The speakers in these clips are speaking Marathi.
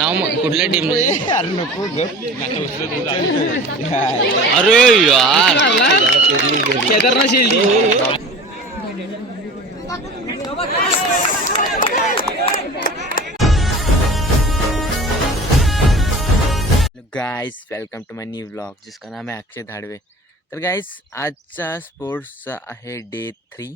नाव कुठल्या टीम? अरे यार केदारनाथ शेल्डी. Guys welcome to my new vlog जिसका नाम है अक्षय धाडवे. तर गाइस आजचा स्पोर्ट्सचा आहे डे 3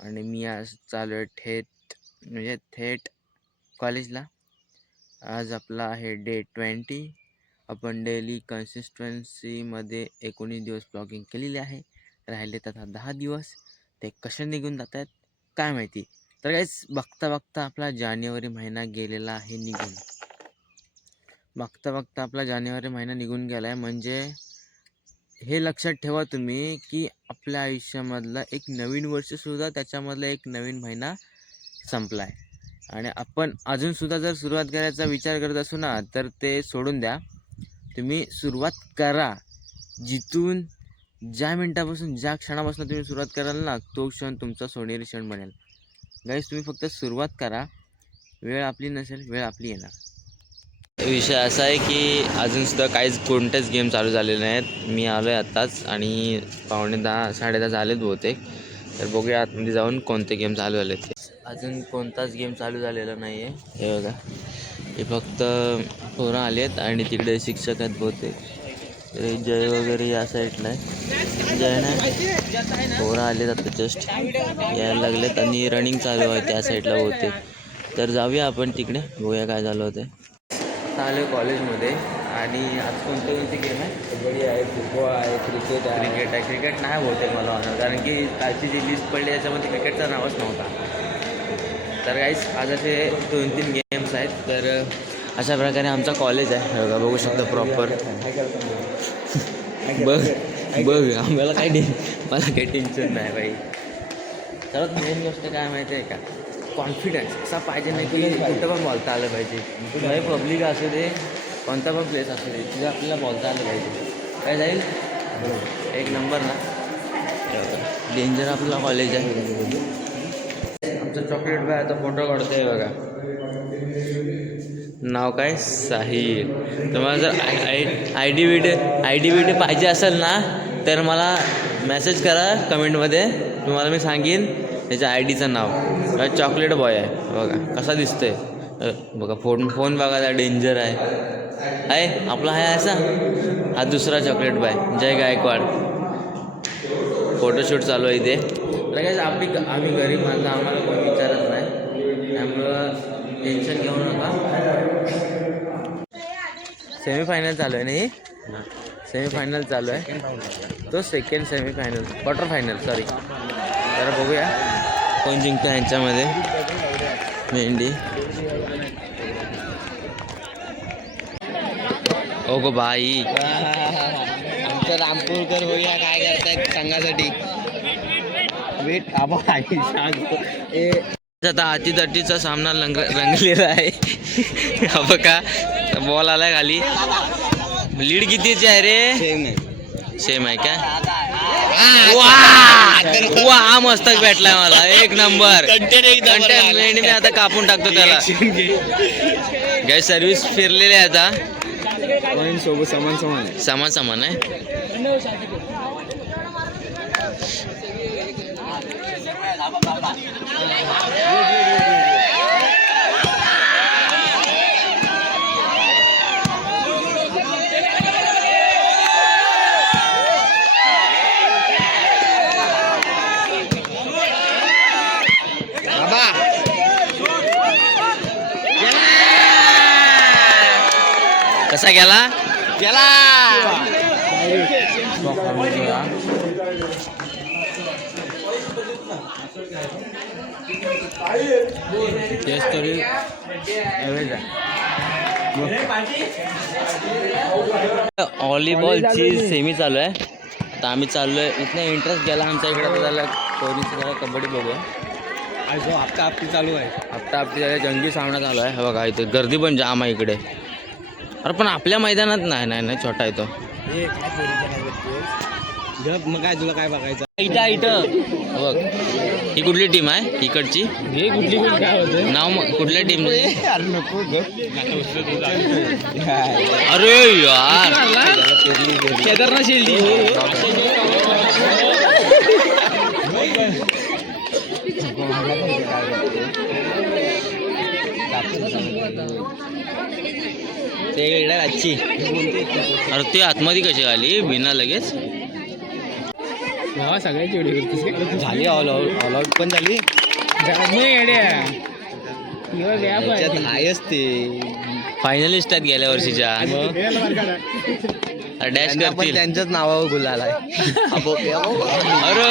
आणि मी आज चालू आहे थेट कॉलेजला. आज आपला आहे डे 20. आपण डेली कन्सिस्टन्सीमध्ये 19 दिवस ब्लॉगिंग केलेली आहे. राहिले तर 10 दिवस. ते कसे निघून जात आहेत काय माहिती. तर गाइस बघता बघता आपला जानेवारी महिना गेलेला आहे निघून. बघता आपला जानेवारी महिना निघून गेला आहे. म्हणजे हे लक्षात ठेवा तुम्ही की आपल्या आयुष्यामधला एक नवीन वर्षसुद्धा त्याच्यामधला एक नवीन महिना संपला आहे. आणि आपण अजूनसुद्धा जर सुरुवात करायचा विचार करत असू ना तर ते सोडून द्या. तुम्ही सुरुवात करा. जिथून ज्या मिनटापासून ज्या क्षणापासून तुम्ही सुरुवात कराल ना तो क्षण तुमचा सोनेरी क्षण बनेल. गाईस तुम्ही फक्त सुरुवात करा. वेळ आपली नसेल, वेळ आपली येणार. विषय असा आहे की अजूनसुद्धा काहीच कोणतेच गेम चालू झालेले नाहीत. मी आलो आहे आत्ताच आणि 9:15 10:30 झालेत बहुतेक. तर बघूया आतमध्ये जाऊन कोणते गेम चालू झाले ते. अजून कोणताच गेम चालू झालेला नाही आहे. हे बघा हे फक्त पोरं आले आहेत आणि तिकडे शिक्षक आहेत बहुतेक. जय वगैरे या साईडला आहे. जय नाही पोरं आलेत आता जस्ट यायला लागलेत आणि रनिंग चालू आहे त्या साईडला बहुतेक. तर जाऊया आपण तिकडे बघूया काय झालं होतं. आलो कॉलेजमध्ये आणि आज कोणते गेम आहे? कबड्डी आहे, फुटबॉल आहे, क्रिकेट आहे. क्रिकेट नाही बोलते मला होणार कारण की कालची जी लिस्ट पडली त्याच्यामध्ये क्रिकेटचं नावच नव्हता. तर गाईस आज असे 2-3 गेम्स आहेत. तर अशा प्रकारे आमचा कॉलेज आहे. बघा बघू शकतो प्रॉपर. बघ आम्हाला मला काही टेन्शन नाही बाई. सर्वात मेन गोष्ट काय माहिती आहे का? कॉन्फिडन्स असा पाहिजे नाही की कुठं पण बोलता आलं पाहिजे. कुठलाही पब्लिक असू दे, कोणता पण प्लेस असू दे, तिथं आपल्याला बोलता आलं पाहिजे. काय जाईल एक नंबर ना. डेंजर आपला कॉलेज आहे. आमचं चॉकलेट बाय आता फोटो काढतो आहे बघा. नाव काय? साहिल. तुम्हाला जर आय डी व्हिडिओ पाहिजे असेल ना तर मला मेसेज करा कमेंटमध्ये. तुम्हाला मी सांगेन त्याच्या आय डीचं नाव. चॉकलेट बॉय आहे बघा कसा दिसतोय. बघा फोन बघा डेंजर आहे आपला आहे असा. हा दुसरा चॉकलेट बॉय जय गायकवाड. फोटोशूट चालू आहे इथे. लगेच आम्ही गरीब माणसं आम्हाला कोणी विचारत नाही त्यामुळं टेन्शन घेऊ नका. सेमीफायनल चालू आहे नाही. सेमीफायनल चालू आहे तो second semifinal quarter final sorry. तर बघूया कोण जिंकतं ह्यांच्यामध्ये. मेंढी ओ गो बाई आमचं रामपूरकर बघूया काय करतायत संघासाठी. वेट आता हातीतटीचा सामना रंगलेला आहे. बघा बॉल आलाय खाली. लीड कितीची आहे रे? सेम आहे काय? वा मस्तक भेटलाय मला. एक नंबर कंटेंट मी आता कापून टाकतो त्याला. काय सर्व्हिस फिरलेली आहे आता. सोबत समान आहे. कसा गेला व्हॉलीबॉलची सेमी चालू आहे. आता आम्ही चाललो आहे. इथनं इंटरेस्ट गेला आमच्या इकडे तर झाला कोणी कबड्डी बघूया. हप्ता आपटी चालू आहे. जंगी सामना चालू आहे. बघा इथे गर्दी पण जाम आहे इकडे. अरे पण आपल्या मैदानात नाही छोटा आहे तो. मग काय तुला काय बघायचं? इथं बघ, ही कुठली टीम आहे इकडची? हे कुठली पण काय होतं नाव कुठल्या टीम? नको अरे यार, केदारनाथ शिर्डी. अरे ते आतमध्ये कशी आली बिना लगेच? सगळ्याची एवढी झाली ऑल आउट पण झाली. हायच ते फायनलिस्ट आहेत गेल्या वर्षीच्या. डॅश त्यांना पण करतील. त्यांच्याच नावावर गुलाल आहे. अरे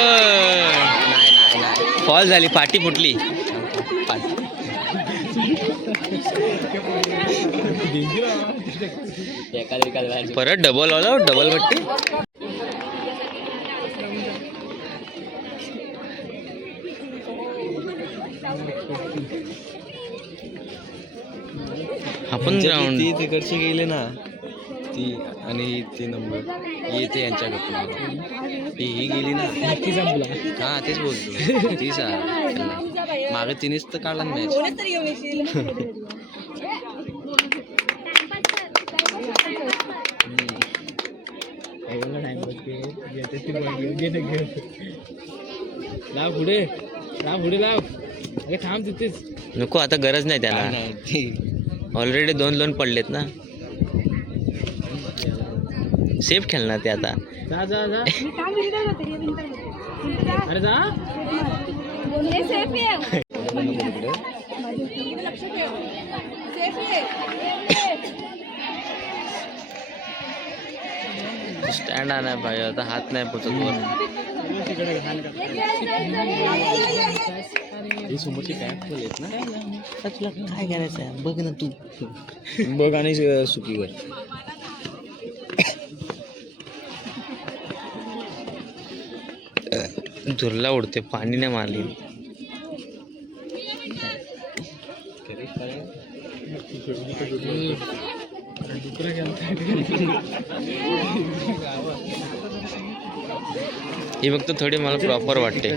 नाही फॉल झाली, पाठी फुटली. परत डबल आलो, डबल पट्टी. आपण ग्राउंड ती तिकडची गेली ना ती आणि ते नंबर येते यांच्याकडून. ही गेली ना नक्की संपला. हा तेच बोलतो. तीच आहे मागे तिनेच तर काढला मॅच. लाव पुढे, लाव पुढे, लाव. अरे थांब तिथेच. नको, आता गरज नाही त्याला. ऑलरेडी 2 पडलेत ना. सेफ खेळणार ते आता. जा जा जा. अरे जा. स्टँड आणाय पाहिजे, आता हात नाही पोचत वर. समोरची काय येत ना. तुला काय करायचं आहे बघ ना तू. बघ आणि सुकीवर. धुरला उडते, पाणी नाही मारली. ही फक्त थोडी मला प्रॉपर वाटते.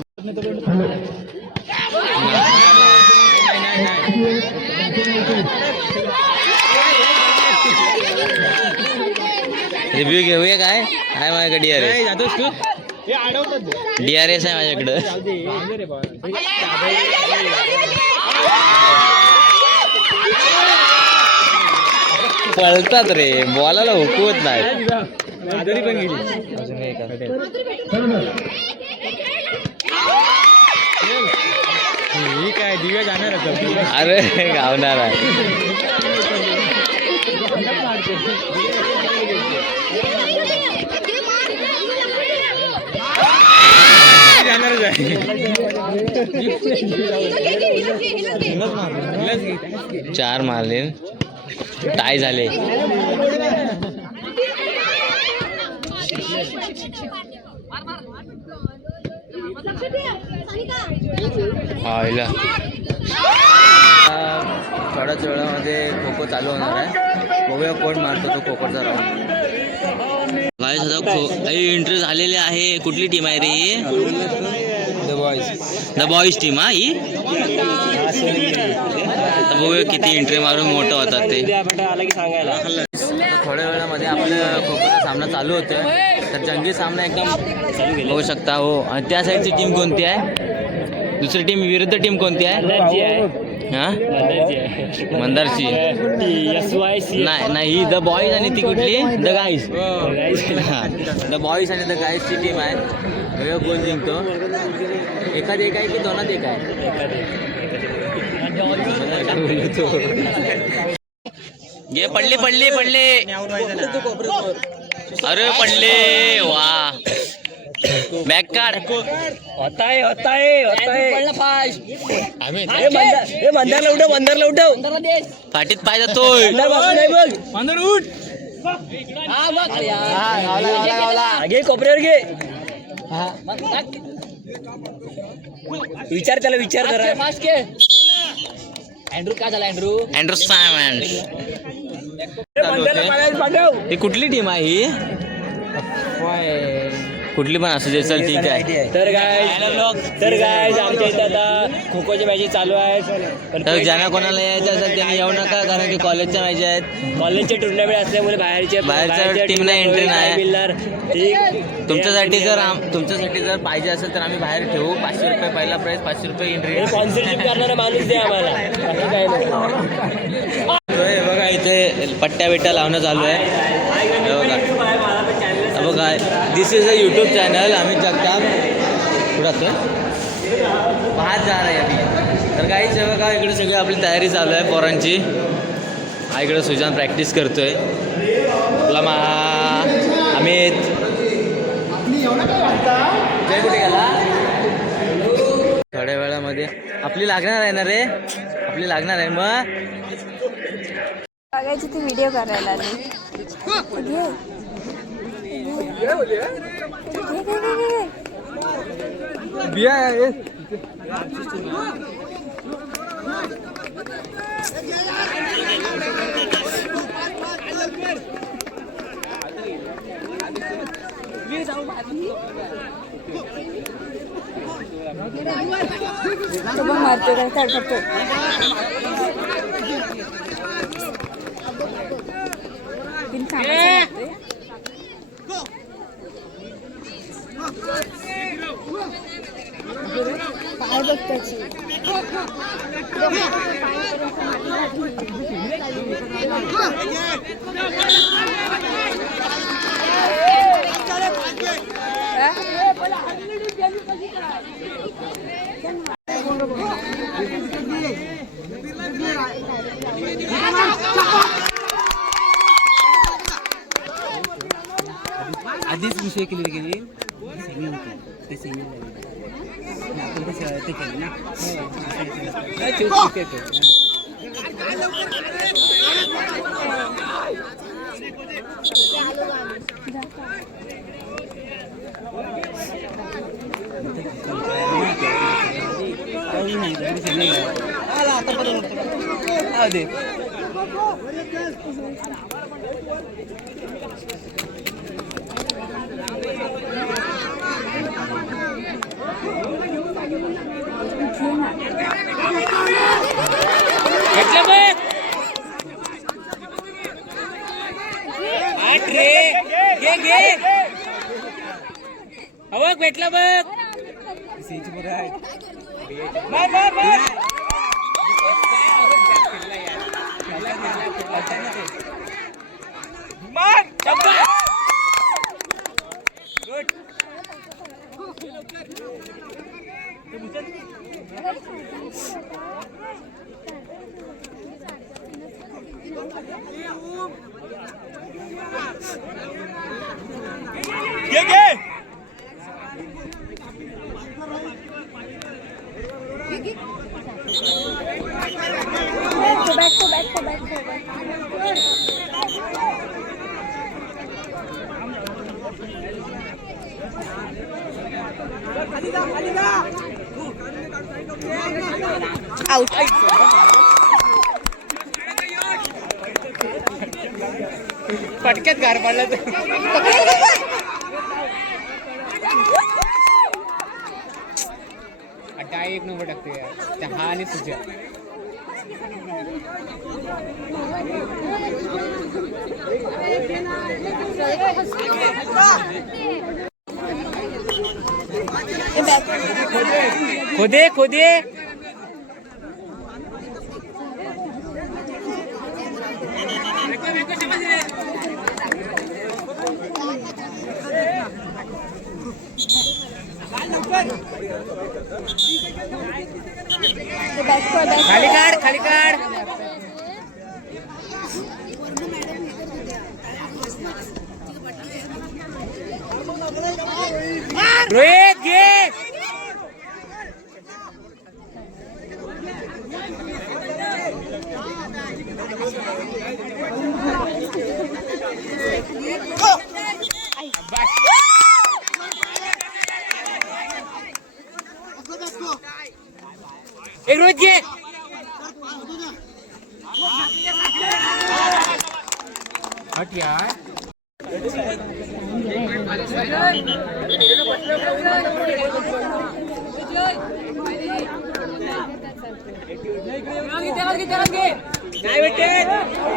रिव्ह्यू घेऊया काय आहे माझ्याकडे? DRS आहे माझ्याकडं. पळतात रे, बॉलाला हुकवत नाही. पण गेली. ही काय दिव्या जाणार होता. अरे गावणार आहे. जाणारच आहे. 4 मारले, टाय झाले. आयला थोड्याच वेळामध्ये खो खो चालू होणार आहे. बघूया कोण मारतो तो खोखोचा राऊंड. गाईस आता एंट्री झालेली आहे. कुठली टीम आहे रे? The boys team. हा ही आता बघूया किती एंट्री मारून मोठं होतात ते. थोड्या वेळामध्ये आपल्या खो खोचा सामना चालू होतोय. तर जंगी सामना एकदम होऊ शकता. हो, आणि त्या साईडची टीम कोणती आहे? दुसरी टीम, विरुद्ध टीम कोणती आहे? हा, मंदारची. नाही, ही द बॉईज आणि ती कुठली? The guys. द बॉईज आणि द गाईजची टीम आहे. बघूया कोण जिंकतो. एखाद एक आहे की दोनात एक आहे? ये पडले. अरे पडले, वा. बॅक काढ. होता है. मंदारला उठव. फाटीत पाय जातोय. मंदार उठ. घे कोपऱ्यावर घे. विचार जरा. अँड्रू काय झाला? Andrew Symond. ही कुठली टीम आहे ही? कुठली पण असू दे, चल ठीक आहे. तर गाय आमच्या इथे आता खो खोची मॅचेस चालू आहेत. पण तर ज्यांना कोणाला यायचं असेल त्यांनी येऊ नका, कारण की कॉलेजच्या मॅच आहेत. कॉलेजचे टुर्नामेंट असल्यामुळे बाहेरच्या टीमला एंट्री नाही. मिळणार. ठीक, तुमच्यासाठी जर पाहिजे असेल तर आम्ही बाहेर ठेवू. 500 रुपये पहिला प्राईस, 500 रुपये एंट्री. स्पॉन्सरशिप करणारा माणूस दे आम्हाला, बाकी काय नाही. बघा इथे पट्ट्या बिट्ट्या लावणं चालू आहे. बघा this is a YouTube channel Amit Jagtap. कुठं पाहत जा रहा है अभी. तर काहीच बघा इकडे सगळी आपली तयारी चालू आहे पोरांची. हा इकडे सुजान प्रॅक्टिस करतोय. आपला अमित जय कुठे गेला. थोड्या वेळामध्ये आपली लागणार आहे ना रे, आपली लागणार आहे. मग बघायची ती व्हिडिओ करायला तो पण मारतो काय करतो. पाय बघ त्याची. आधीच विषय क्लिअर केली. सेमी होती ते सेमी आपण ते केलं ना. भेटला बघ. आउट. पटक्यात गार पडला. काय एक नंबर टाकते यार. हा आणि तुझ्या खोदे खोदे. खाली काढ खाली काढ. रोहित घे. एक रोहित घे. हट यार. माहिती आहे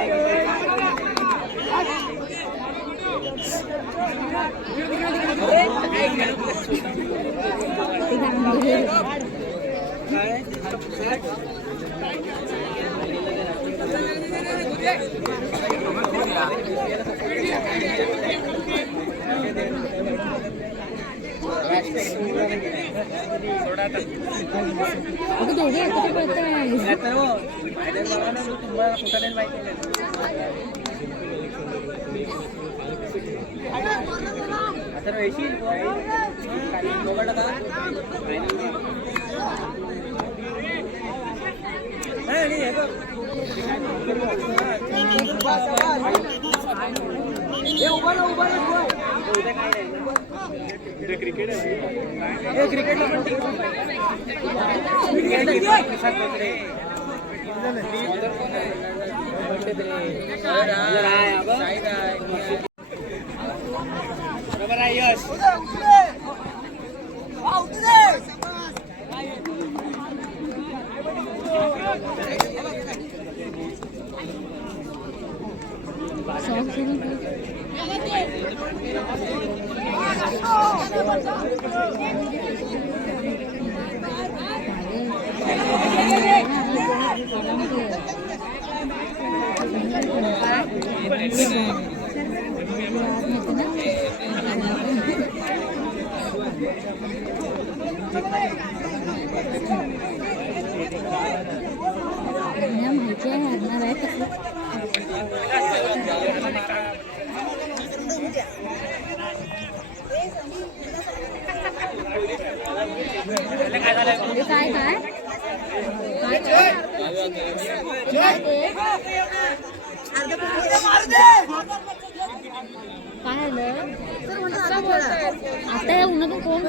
हरणार आहे कसं काय काय आता या उन्हातून कोण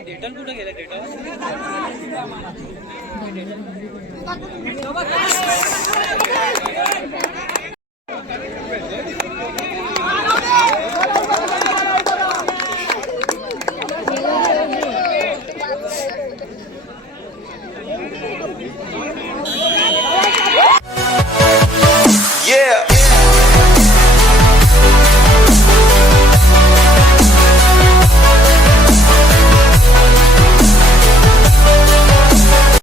डेटल कुठे गेलं डेटल